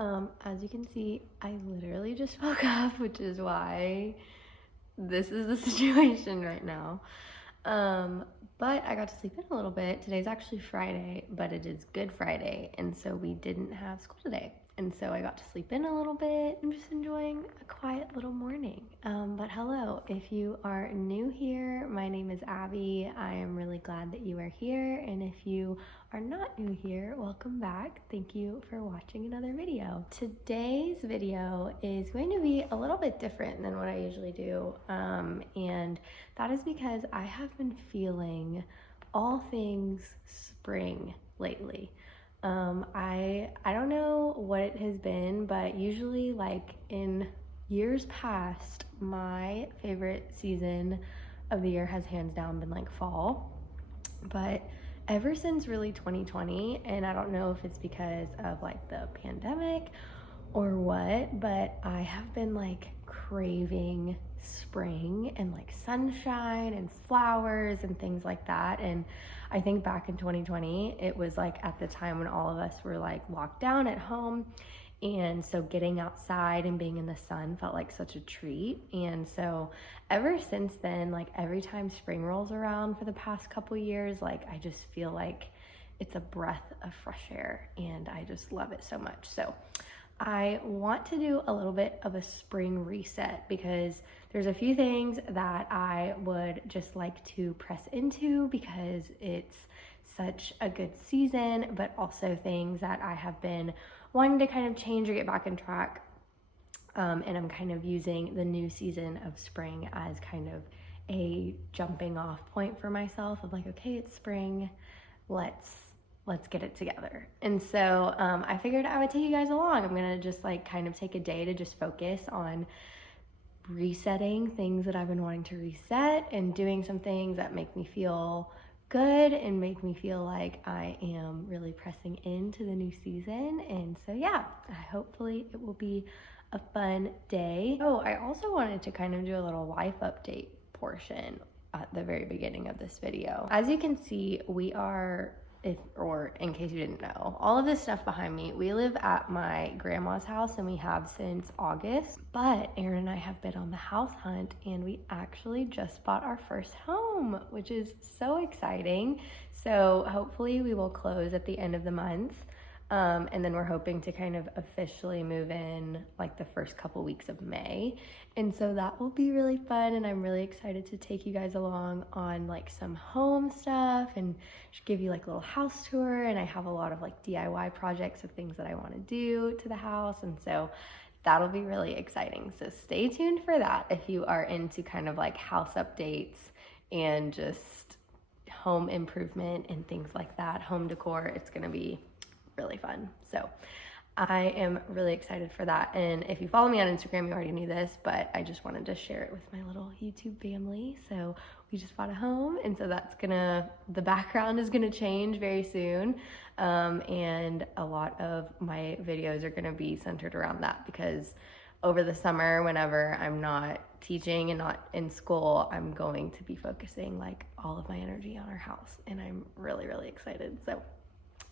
As you can see, I literally just woke up, which is why this is the situation right now. But I got to sleep in a little bit. Today's actually Friday, but it is Good Friday, and so we didn't have school today. And so I got to sleep in a little bit. I'm just enjoying a quiet little morning. But hello, if you are new here, my name is Abby. I am really glad that you are here. And if you are not new here, welcome back. Thank you for watching another video. Today's video is going to be a little bit different than what I usually do. And that is because I have been feeling all things spring lately. I don't know what it has been, but usually like in years past, my favorite season of the year has hands down been like fall. But ever since really 2020, and I don't know if it's because of like the pandemic or what, but I have been like craving spring and like sunshine and flowers and things like that. And I think back in 2020, it was like at the time when all of us were like locked down at home, and so getting outside and being in the sun felt like such a treat. And so ever since then, like every time spring rolls around for the past couple years, like I just feel like it's a breath of fresh air, and I just love it so much. So I want to do a little bit of a spring reset because there's a few things that I would just like to press into because it's such a good season, but also things that I have been wanting to kind of change or get back on track. And I'm kind of using the new season of spring as kind of a jumping off point for myself of like, okay, it's spring, let's get it together. And so I figured I would take you guys along. I'm gonna just like kind of take a day to just focus on resetting things that I've been wanting to reset and doing some things that make me feel good and make me feel like I am really pressing into the new season. And so yeah, hopefully it will be a fun day. Oh, I also wanted to kind of do a little life update portion at the very beginning of this video. As you can see, we are, or in case you didn't know, all of this stuff behind me, we live at my grandma's house and we have since August, but Aaron and I have been on the house hunt and we actually just bought our first home, which is so exciting. So hopefully we will close at the end of the month. And then we're hoping to kind of officially move in like the first couple weeks of May. And so that will be really fun, and I'm really excited to take you guys along on like some home stuff and just give you like a little house tour. And I have a lot of like DIY projects of things that I want to do to the house, and so that'll be really exciting. So stay tuned for that if you are into kind of like house updates and just home improvement and things like that, home decor. It's gonna be really fun. So I am really excited for that. And if you follow me on Instagram, you already knew this, but I just wanted to share it with my little YouTube family. So we just bought a home, and so that's the background is gonna change very soon. And a lot of my videos are gonna be centered around that because over the summer, whenever I'm not teaching and not in school, I'm going to be focusing like all of my energy on our house, and I'm really, really excited. So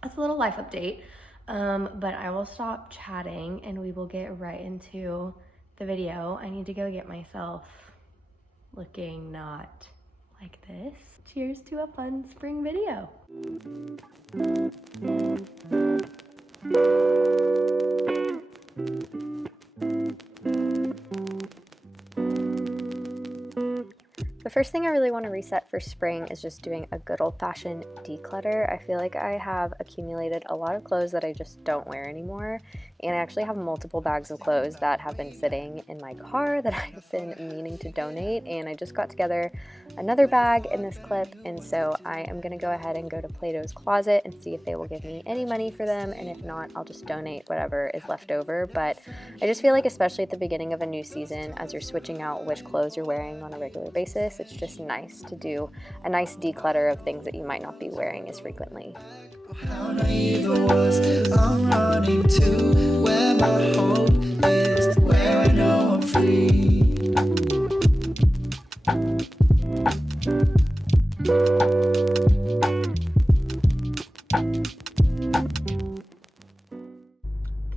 that's a little life update, but I will stop chatting and we will get right into the video. I need to go get myself looking not like this. Cheers to a fun spring video. The first thing I really want to reset for spring is just doing a good old-fashioned declutter. I feel like I have accumulated a lot of clothes that I just don't wear anymore, and I actually have multiple bags of clothes that have been sitting in my car that I've been meaning to donate, and I just got together another bag in this clip, and so I am going to go ahead and go to Plato's Closet and see if they will give me any money for them, and if not, I'll just donate whatever is left over. But I just feel like, especially at the beginning of a new season, as you're switching out which clothes you're wearing on a regular basis, it's just nice to do a nice declutter of things that you might not be wearing as frequently. How naive I was, I'm running to where my hope is, where I know I'm free.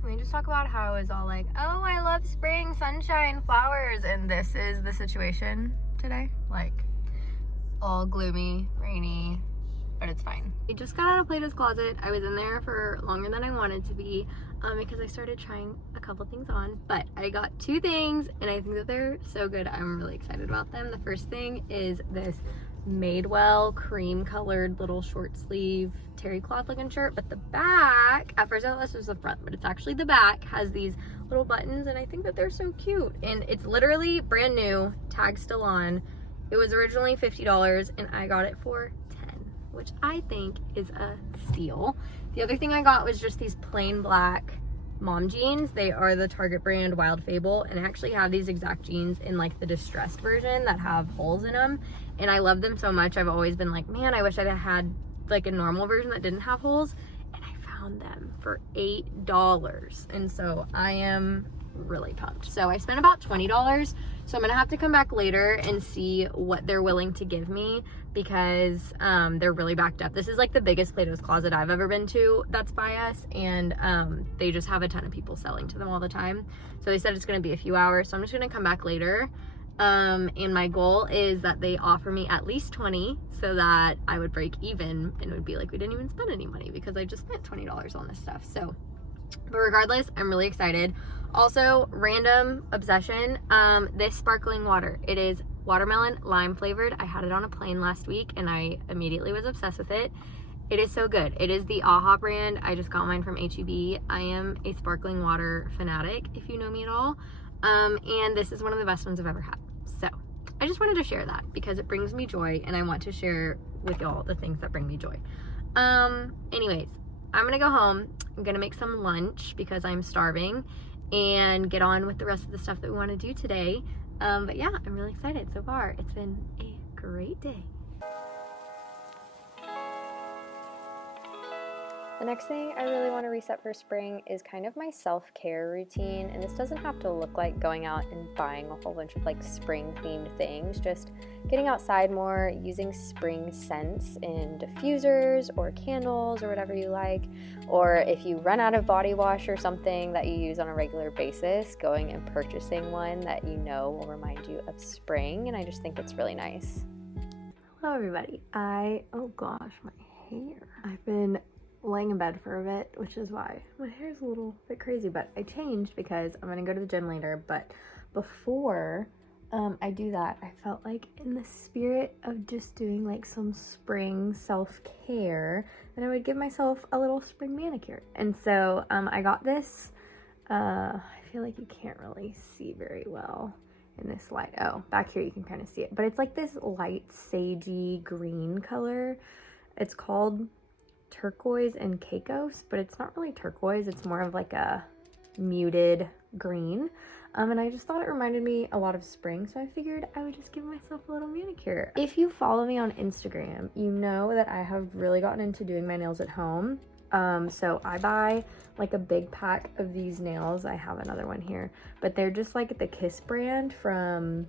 Can we just talk about how I was all like, oh, I love spring, sunshine, flowers, and this is the situation today? Like, all gloomy, rainy, but it's fine. I just got out of Plato's Closet. I was in there for longer than I wanted to be because I started trying a couple things on, but I got 2 things and I think that they're so good. I'm really excited about them. The first thing is this Madewell cream colored little short sleeve terry cloth looking shirt, but the back, at first I thought this was the front, but it's actually the back, has these little buttons and I think that they're so cute. And it's literally brand new, tag still on. It was originally $50 and I got it for $10, which I think is a steal. The other thing I got was just these plain black mom jeans. They are the Target brand Wild Fable, and I actually have these exact jeans in like the distressed version that have holes in them, and I love them so much. I've always been like, man, I wish I had like a normal version that didn't have holes, and I found them for $8, and so I am really pumped. So I spent about $20, so I'm gonna have to come back later and see what they're willing to give me, because they're really backed up. This is like the biggest Plato's Closet I've ever been to that's by us, and they just have a ton of people selling to them all the time. So they said it's gonna be a few hours, so I'm just gonna come back later. And my goal is that they offer me at least 20 so that I would break even and it would be like we didn't even spend any money because I just spent $20 on this stuff. So, but regardless, I'm really excited. Also, random obsession, this sparkling water. It is watermelon lime flavored. I had it on a plane last week and I immediately was obsessed with it. It is so good. It is the AHA brand. I just got mine from H-E-B. I am a sparkling water fanatic, if you know me at all. And this is one of the best ones I've ever had. So I just wanted to share that because it brings me joy and I want to share with y'all the things that bring me joy. Anyways, I'm gonna go home. I'm gonna make some lunch because I'm starving and get on with the rest of the stuff that we want to do today. But yeah, I'm really excited so far. It's been a great day. The next thing I really want to reset for spring is kind of my self-care routine, and this doesn't have to look like going out and buying a whole bunch of like spring themed things, just getting outside more, using spring scents in diffusers or candles or whatever you like, or if you run out of body wash or something that you use on a regular basis, going and purchasing one that you know will remind you of spring, and I just think it's really nice. Hello everybody. Oh gosh, my hair. I've been laying in bed for a bit, which is why my hair is a little bit crazy, but I changed because I'm gonna go to the gym later. But before I do that, I felt like in the spirit of just doing like some spring self-care, then I would give myself a little spring manicure. And so I got this, I feel like you can't really see very well in this light. Oh, back here you can kind of see it, but it's like this light sagey green color. It's called turquoise and Caicos, but it's not really turquoise, it's more of like a muted green, and I just thought it reminded me a lot of spring, so I figured I would just give myself a little manicure. If you follow me on Instagram, you know that I have really gotten into doing my nails at home. So I buy like a big pack of these nails. I have another one here, but they're just like the Kiss brand from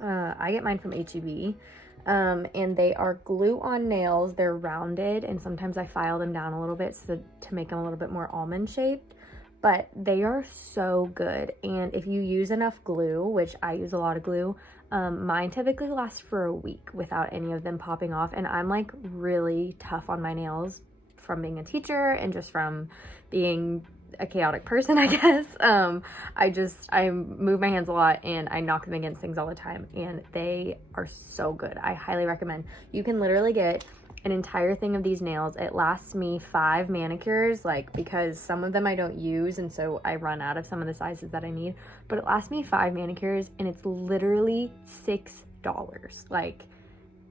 I get mine from H-E-B. And they are glue-on nails. They're rounded, and sometimes I file them down a little bit to make them a little bit more almond shaped, but they are so good. And if you use enough glue, which I use a lot of glue, mine typically lasts for a week without any of them popping off. And I'm like really tough on my nails from being a teacher and just from being a chaotic person, I guess. I move my hands a lot and I knock them against things all the time, and they are so good. I highly recommend. You can literally get an entire thing of these nails. It lasts me 5 manicures, like, because some of them I don't use, and so I run out of some of the sizes that I need, but it lasts me 5 manicures and it's literally $6. Like,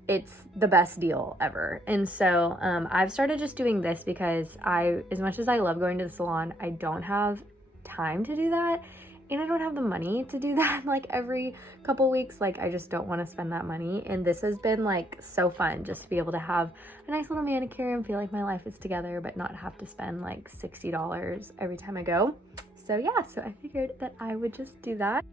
it's the best deal ever. And so I've started just doing this because as much as I love going to the salon, I don't have time to do that, and I don't have the money to do that like every couple weeks. Like, I just don't want to spend that money, and this has been like so fun just to be able to have a nice little manicure and feel like my life is together, but not have to spend like $60 every time I go. So yeah, so I figured that I would just do that.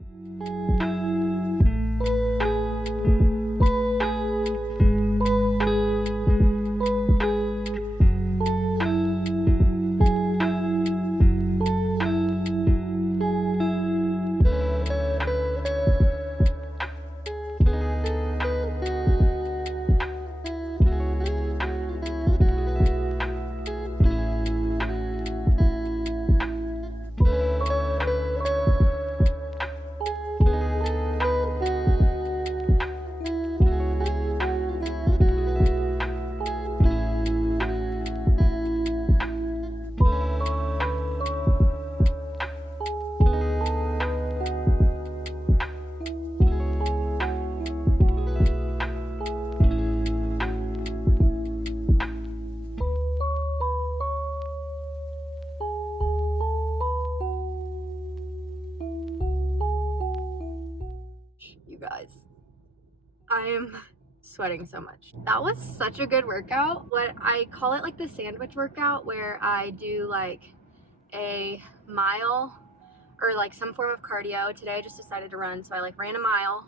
guys, I am sweating so much. That was such a good workout. What I call it, like the sandwich workout, where I do like a mile or like some form of cardio. Today I just decided to run, so I like ran a mile,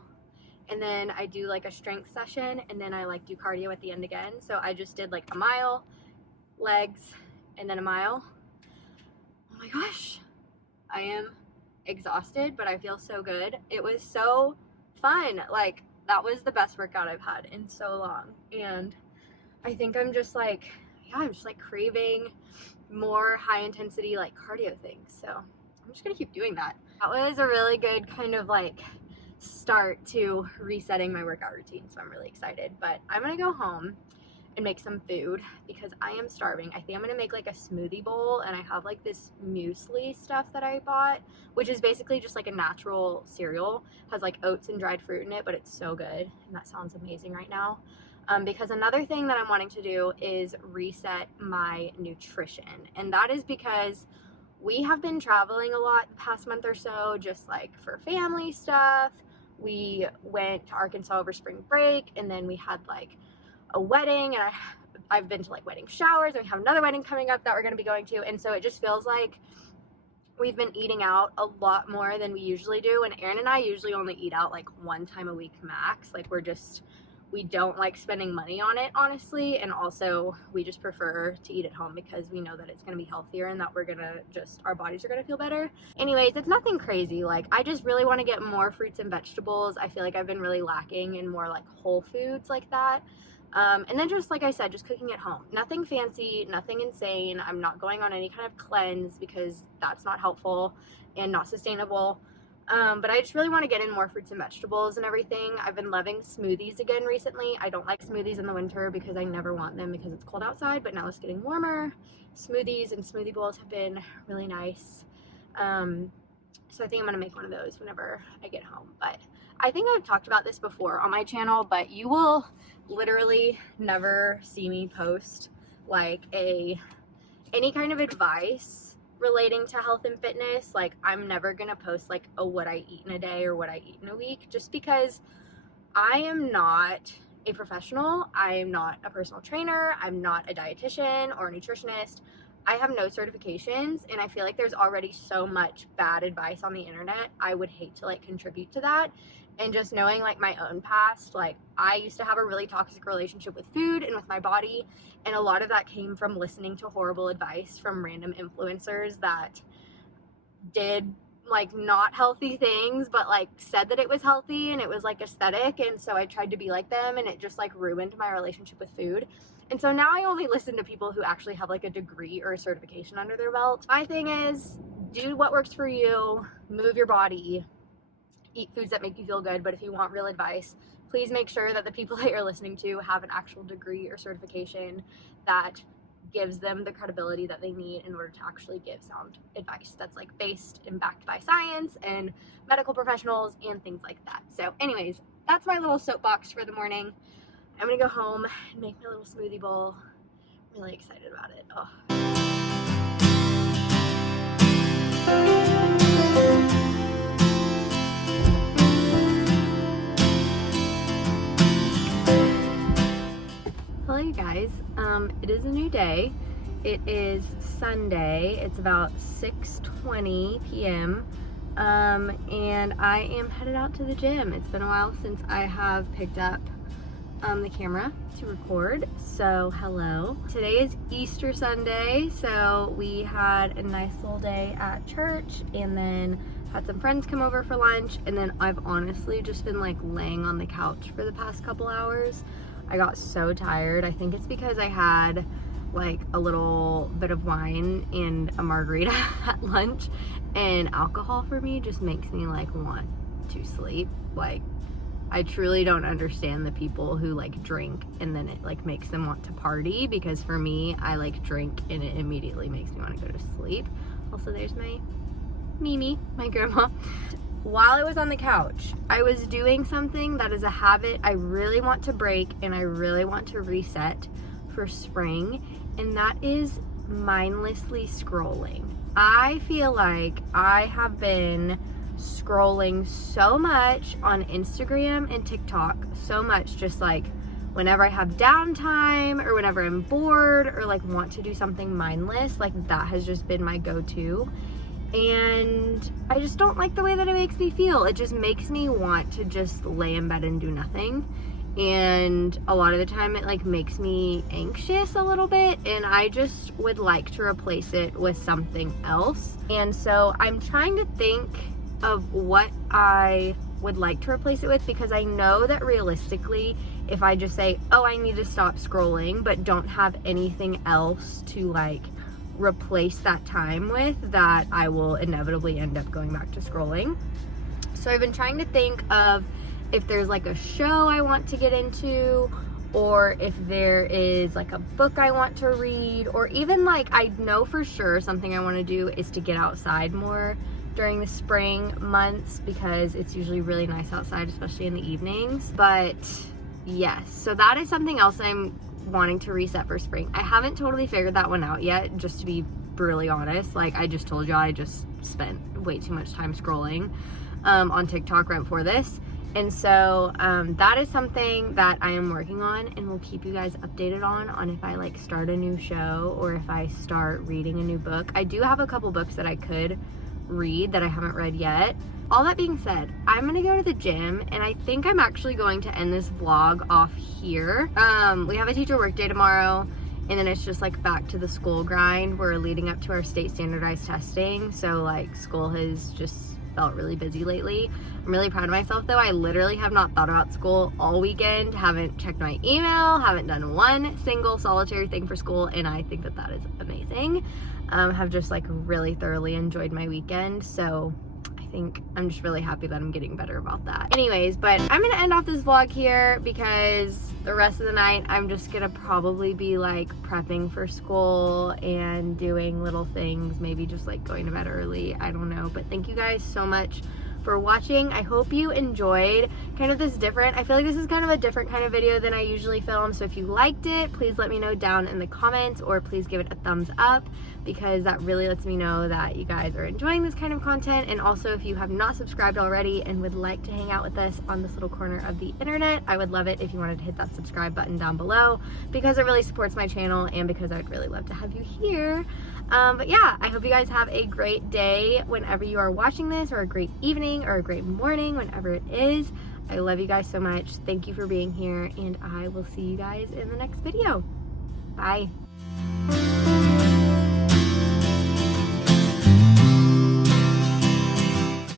and then I do like a strength session, and then I like do cardio at the end again. So I just did like a mile, legs, and then a mile. Oh my gosh, I am exhausted, but I feel so good. It was so fun. Like, that was the best workout I've had in so long, and I think I'm just like, yeah, I'm just like craving more high intensity like cardio things, so I'm just gonna keep doing that. That was a really good kind of like start to resetting my workout routine, so I'm really excited. But I'm gonna go home and make some food because I am starving. I think I'm gonna make like a smoothie bowl, and I have like this muesli stuff that I bought, which is basically just like a natural cereal, has like oats and dried fruit in it, but it's so good, and that sounds amazing right now. Because another thing that I'm wanting to do is reset my nutrition, and that is because we have been traveling a lot the past month or so, just like for family stuff. We went to Arkansas over spring break, and then we had like a wedding, and I've been to like wedding showers, and we have another wedding coming up that we're going to be going to, and so it just feels like we've been eating out a lot more than we usually do. And Aaron and I usually only eat out like one time a week max. Like, we don't like spending money on it, honestly, and also we just prefer to eat at home because we know that it's going to be healthier and that our bodies are going to feel better. Anyways, it's nothing crazy. Like, I just really want to get more fruits and vegetables. I feel like I've been really lacking in more like whole foods like that. And then just like I said, just cooking at home. Nothing fancy, nothing insane. I'm not going on any kind of cleanse because that's not helpful and not sustainable. But I just really want to get in more fruits and vegetables and everything. I've been loving smoothies again recently. I don't like smoothies in the winter because I never want them because it's cold outside, but now it's getting warmer. Smoothies and smoothie bowls have been really nice. So I think I'm going to make one of those whenever I get home. But I think I've talked about this before on my channel, but you will literally never see me post like any kind of advice relating to health and fitness. Like, I'm never gonna post like what I eat in a day or what I eat in a week, just because I am not a professional. I am not a personal trainer. I'm not a dietitian or a nutritionist. I have no certifications, and I feel like there's already so much bad advice on the internet. I would hate to like contribute to that. And just knowing like my own past, like I used to have a really toxic relationship with food and with my body, and a lot of that came from listening to horrible advice from random influencers that did like not healthy things, but like said that it was healthy and it was like aesthetic, and so I tried to be like them, and it just like ruined my relationship with food. And so now I only listen to people who actually have like a degree or a certification under their belt. My thing is, do what works for you, move your body, eat foods that make you feel good. But if you want real advice, please make sure that the people that you're listening to have an actual degree or certification that gives them the credibility that they need in order to actually give sound advice that's like based and backed by science and medical professionals and things like that. So anyways, that's my little soapbox for the morning. I'm gonna go home and make my little smoothie bowl. I'm really excited about it. Oh. Hello you guys, it is a new day. It is Sunday. It's about 6:20 p.m. And I am headed out to the gym. It's been a while since I have picked up the camera to record, so hello. Today is Easter Sunday, so we had a nice little day at church, and then had some friends come over for lunch, and then I've honestly just been like laying on the couch for the past couple hours. I got so tired. I think it's because I had like a little bit of wine and a margarita at lunch, and alcohol for me just makes me like want to sleep. Like, I truly don't understand the people who like drink and then it like makes them want to party, because for me, I like drink and it immediately makes me want to go to sleep. Also, there's my Mimi, my grandma. While I was on the couch, I was doing something that is a habit I really want to break and I really want to reset for spring, and that is mindlessly scrolling. I feel like I have been scrolling so much on Instagram and TikTok, so much, just like whenever I have downtime or whenever I'm bored or like want to do something mindless, like that has just been my go-to. And I just don't like the way that it makes me feel. It just makes me want to just lay in bed and do nothing. And a lot of the time it like makes me anxious a little bit, and I just would like to replace it with something else. And so I'm trying to think of what I would like to replace it with, because I know that realistically, if I just say, oh, I need to stop scrolling, but don't have anything else to like replace that time with, that I will inevitably end up going back to scrolling. So I've been trying to think of if there's like a show I want to get into, or if there is like a book I want to read, or even like I know for sure something I want to do is to get outside more during the spring months, because it's usually really nice outside, especially in the evenings. But yes, so that is something else I'm wanting to reset for spring. I haven't totally figured that one out yet, just to be brutally honest. Like I just told you, I just spent way too much time scrolling on TikTok right before this. And so that is something that I am working on, and will keep you guys updated on if I like start a new show or if I start reading a new book. I do have a couple books that I could read that I haven't read yet. All that being said, I'm gonna go to the gym, and I think I'm actually going to end this vlog off here. We have a teacher work day tomorrow, and then it's just like back to the school grind. We're leading up to our state standardized testing, so like school has just felt really busy lately. I'm really proud of myself though. I literally have not thought about school all weekend, haven't checked my email, haven't done one single solitary thing for school, and I think that that is amazing. Have just like really thoroughly enjoyed my weekend, so I think I'm just really happy that I'm getting better about that. Anyways, but I'm gonna end off this vlog here, because the rest of the night I'm just gonna probably be like prepping for school and doing little things, maybe just like going to bed early, I don't know. But thank you guys so much for watching. I hope you enjoyed kind of this different, I feel like this is kind of a different kind of video than I usually film. So if you liked it, please let me know down in the comments, or please give it a thumbs up, because that really lets me know that you guys are enjoying this kind of content. And also, if you have not subscribed already and would like to hang out with us on this little corner of the internet, I would love it if you wanted to hit that subscribe button down below, because it really supports my channel, and because I would really love to have you here. But yeah, I hope you guys have a great day whenever you are watching this, or a great evening, or a great morning, whenever it is. I love you guys so much. Thank you for being here, and I will see you guys in the next video. Bye.